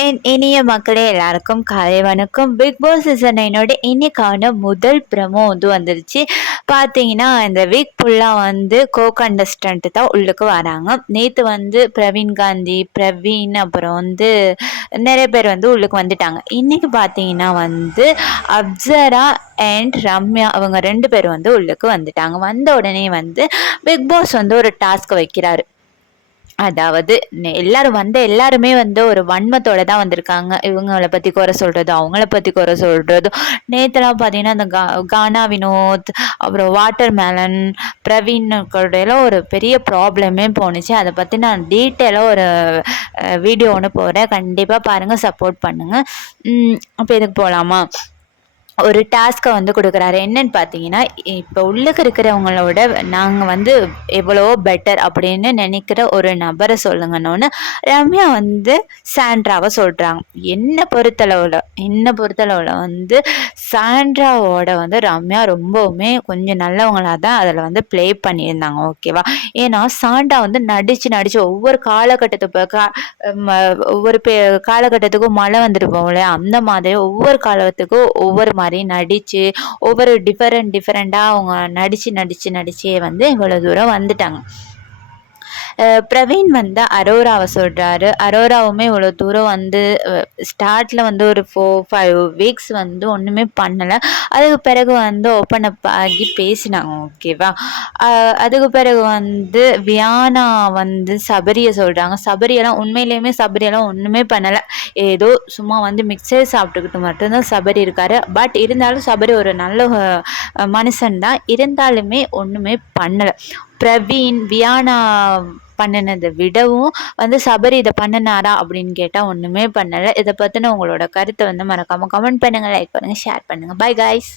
என் இனிய மக்களே எல்லாருக்கும் காலை வணக்கம். பிக் பாஸ் சீசன் 9 இன்னைக்கான முதல் ப்ரமோ வந்துருச்சு. பார்த்தீங்கன்னா இந்த வீக் ஃபுல்லாக கோ கண்டஸ்டன்ட் தான் உள்ளுக்கு வராங்க. நேற்று பிரவீன் காந்தி, பிரவீன், அப்புறம் நிறைய பேர் உள்ளுக்கு வந்துட்டாங்க. இன்னைக்கு பார்த்தீங்கன்னா அப்சரா அண்ட் ரம்யா அவங்க 2 பேர் உள்ளுக்கு வந்துட்டாங்க. வந்த உடனே பிக் பாஸ் ஒரு டாஸ்க் வைக்கிறாரு. அதாவது எல்லாருமே ஒரு வன்மத்தோட தான் வந்திருக்காங்க. இவங்களை பத்தி குறை சொல்றதும் அவங்கள பத்தி குறை சொல்றதும். நேத்தெல்லாம் பார்த்தீங்கன்னா அந்த கானா வினோத், அப்புறம் வாட்டர் மேலன், பிரவீன் கூடலாம் ஒரு பெரிய ப்ராப்ளமே போணுச்சு. அதை பற்றி நான் டீட்டெயிலாக ஒரு வீடியோ ஒன்று போடுறேன், கண்டிப்பாக பாருங்கள், சப்போர்ட் பண்ணுங்கள். அப்போ இதுக்கு போகலாமா? ஒரு டாஸ்க்கை கொடுக்குறாரு. என்னன்னு பார்த்தீங்கன்னா, இப்போ உள்ளுக்கு இருக்கிறவங்களோட நாங்கள் எவ்வளவோ பெட்டர் அப்படின்னு நினைக்கிற ஒரு நபரை சொல்லுங்கன்னு ரம்யா சாண்ட்ராவை சொல்கிறாங்க. என்னை பொறுத்தளவில் சாண்ட்ராவோட ரம்யா ரொம்பவுமே கொஞ்சம் நல்லவங்களாக தான் அதில் ப்ளே பண்ணியிருந்தாங்க. ஓகேவா? ஏன்னா சாண்டா நடித்து ஒவ்வொரு காலகட்டத்துக்கும் மழை வந்துட்டு போகல, அந்த மாதிரி ஒவ்வொரு காலத்துக்கும் ஒவ்வொரு மாதிரி நடிச்சு ஒவ்வொரு டிஃபரெண்டா அவங்க நடிச்சே இவ்வளவு தூரம் வந்துட்டாங்க. பிரவீன் அரோராவை சொல்றாரு. அரோராவுமே இவ்வளோ தூரம் ஸ்டார்ட்ல ஒரு 4-5 வீக்ஸ் ஒன்றுமே பண்ணலை. அதுக்கு பிறகு ஓப்பன் அப் ஆகி பேசினாங்க. ஓகேவா? அதுக்கு பிறகு வியானா சபரியை சொல்றாங்க. சபரியெல்லாம் ஒன்றுமே பண்ணலை. ஏதோ சும்மா மிக்சர் சாப்பிட்டுக்கிட்டு மட்டும்தான் சபரி இருக்காரு. பட் இருந்தாலும் சபரி ஒரு நல்ல மனுஷன்தான், இருந்தாலுமே ஒன்றுமே பண்ணலை. பிரவீன் வியானா பண்ணினதை விடவும் சபரி இதை பண்ணினாரா அப்படின்னு கேட்டால் ஒன்றுமே பண்ணலை. இதை பற்றின உங்களோட கருத்தை மறக்காமல் கமெண்ட் பண்ணுங்கள், லைக் பண்ணுங்கள், ஷேர் பண்ணுங்கள். Bye guys.